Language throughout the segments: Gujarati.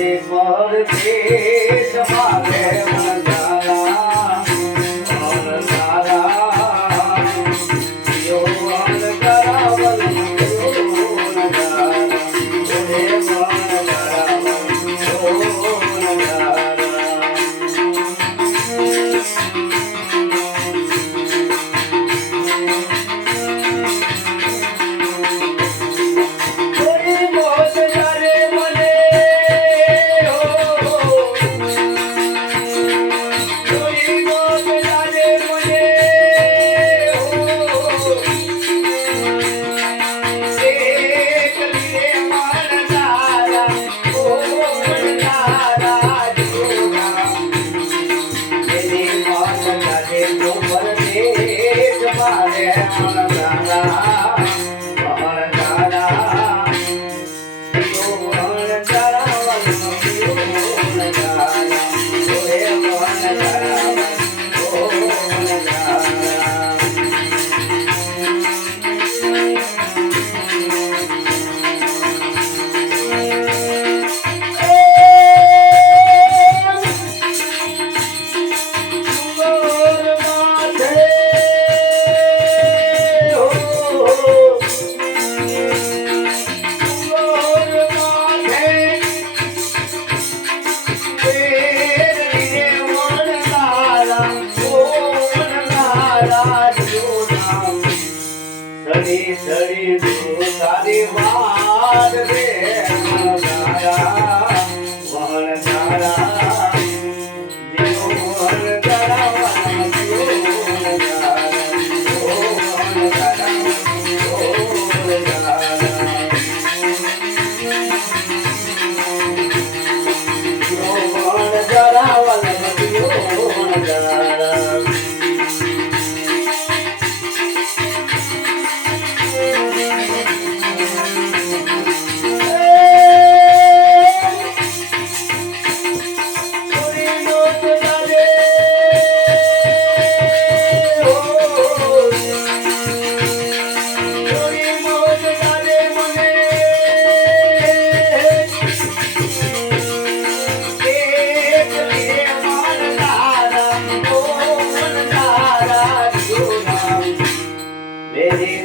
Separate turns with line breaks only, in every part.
સ્વર દેશ મારે Hare Krishna.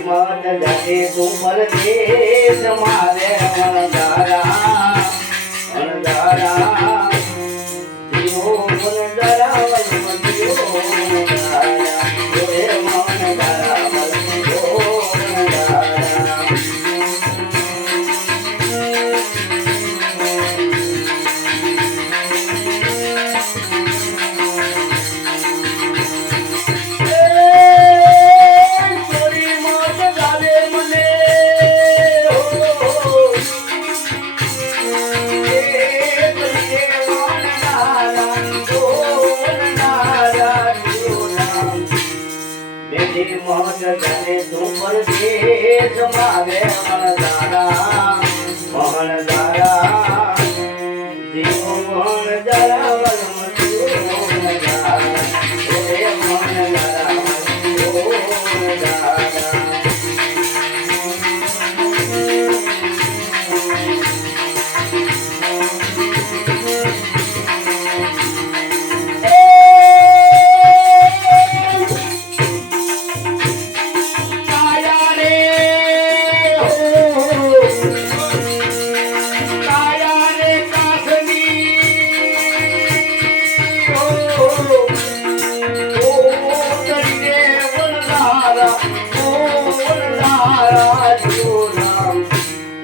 મન જગે તુમર દેશ મારે વણધારા વણધારા তোমারে আমার দাদা আমার দাদা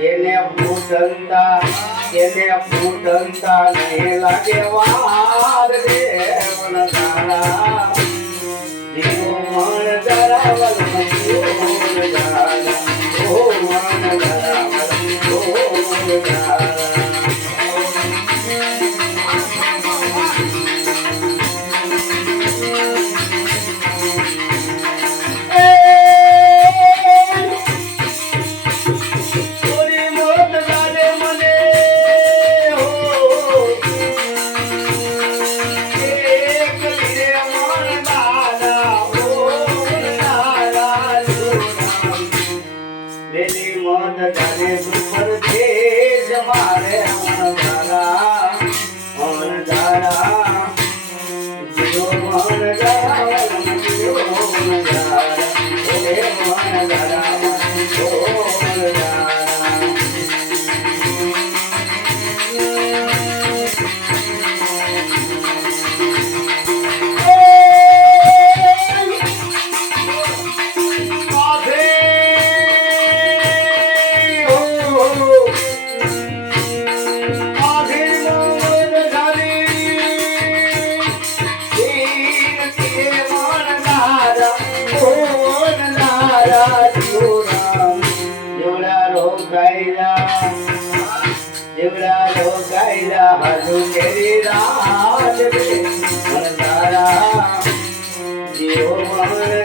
એને ભૂટંતા એને ભૂટંતા ને લાગે વાર રે. જીવો મમર